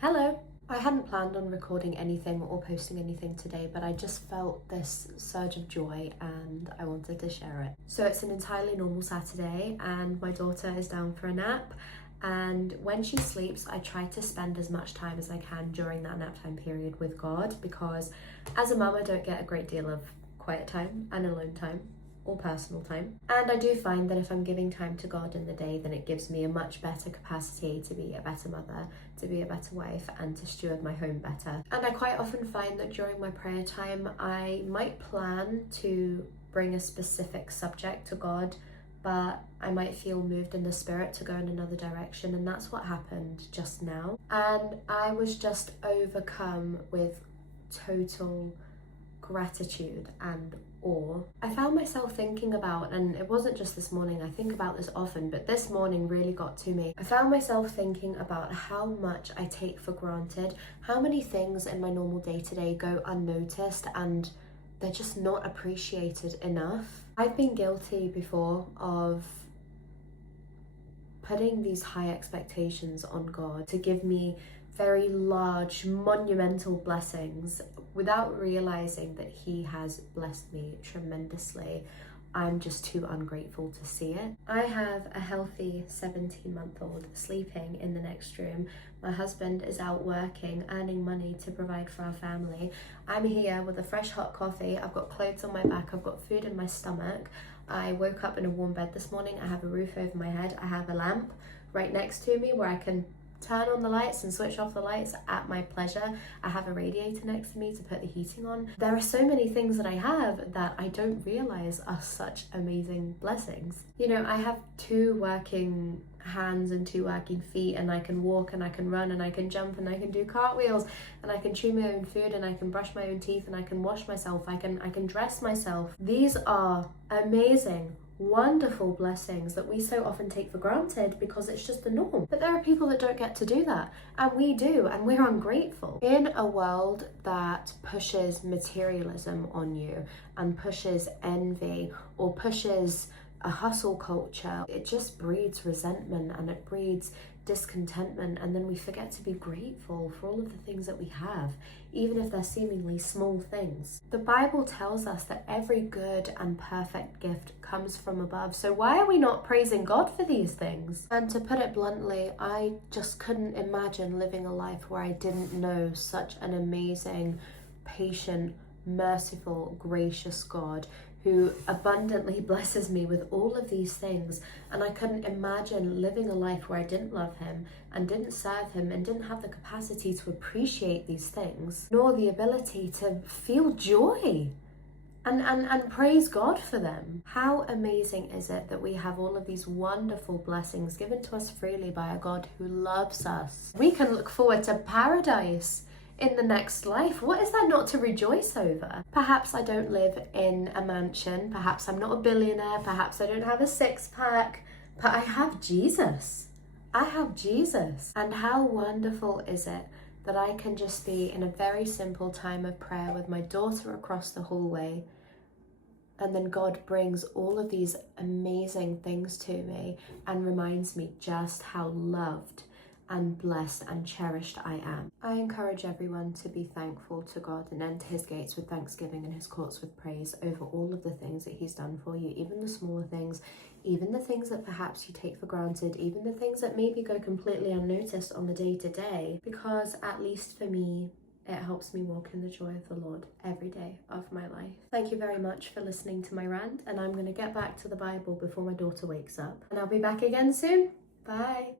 Hello! I hadn't planned on recording anything or posting anything today, but I just felt this surge of joy and I wanted to share it. So it's an entirely normal Saturday and my daughter is down for a nap, and when she sleeps I try to spend as much time as I can during that nap time period with God, because as a mum I don't get a great deal of quiet time and alone time or personal time. And I do find that if I'm giving time to God in the day, then it gives me a much better capacity to be a better mother, to be a better wife, and to steward my home better. And I quite often find that during my prayer time, I might plan to bring a specific subject to God, but I might feel moved in the spirit to go in another direction, and that's what happened just now. And I was just overcome with total gratitude and awe. I found myself thinking about, and it wasn't just this morning, I think about this often, but this morning really got to me. I found myself thinking about how much I take for granted, how many things in my normal day-to-day go unnoticed and they're just not appreciated enough. I've been guilty before of putting these high expectations on God to give me very large, monumental blessings without realizing that He has blessed me tremendously. I'm just too ungrateful to see it. I have a healthy 17-month-old sleeping in the next room. My husband is out working, earning money to provide for our family. I'm here with a fresh hot coffee. I've got clothes on my back. I've got food in my stomach. I woke up in a warm bed this morning. I have a roof over my head. I have a lamp right next to me where I can turn on the lights and switch off the lights at my pleasure. I have a radiator next to me to put the heating on. There are so many things that I have that I don't realize are such amazing blessings. You know, I have 2 working hands and 2 working feet, and I can walk and I can run and I can jump and I can do cartwheels and I can chew my own food and I can brush my own teeth and I can wash myself, I can dress myself. These are amazing, wonderful blessings that we so often take for granted because it's just the norm. But there are people that don't get to do that, and we do, and we're ungrateful. In a world that pushes materialism on you and pushes envy or pushes a hustle culture, it just breeds resentment and it breeds discontentment, and then we forget to be grateful for all of the things that we have, even if they're seemingly small things. The Bible tells us that every good and perfect gift comes from above, so why are we not praising God for these things? And to put it bluntly, I just couldn't imagine living a life where I didn't know such an amazing, patient, merciful, gracious God who abundantly blesses me with all of these things. And I couldn't imagine living a life where I didn't love Him and didn't serve Him and didn't have the capacity to appreciate these things, nor the ability to feel joy and praise God for them. How amazing is it that we have all of these wonderful blessings given to us freely by a God who loves us? We can look forward to paradise in the next life. What is there not to rejoice over? Perhaps I don't live in a mansion, perhaps I'm not a billionaire, perhaps I don't have a 6-pack, but I have Jesus. I have Jesus. And how wonderful is it that I can just be in a very simple time of prayer with my daughter across the hallway, and then God brings all of these amazing things to me and reminds me just how loved and blessed and cherished I am. I encourage everyone to be thankful to God and enter His gates with thanksgiving and His courts with praise over all of the things that He's done for you, even the smaller things, even the things that perhaps you take for granted, even the things that maybe go completely unnoticed on the day-to-day, because at least for me, it helps me walk in the joy of the Lord every day of my life. Thank you very much for listening to my rant, and I'm going to get back to the Bible before my daughter wakes up. And I'll be back again soon. Bye.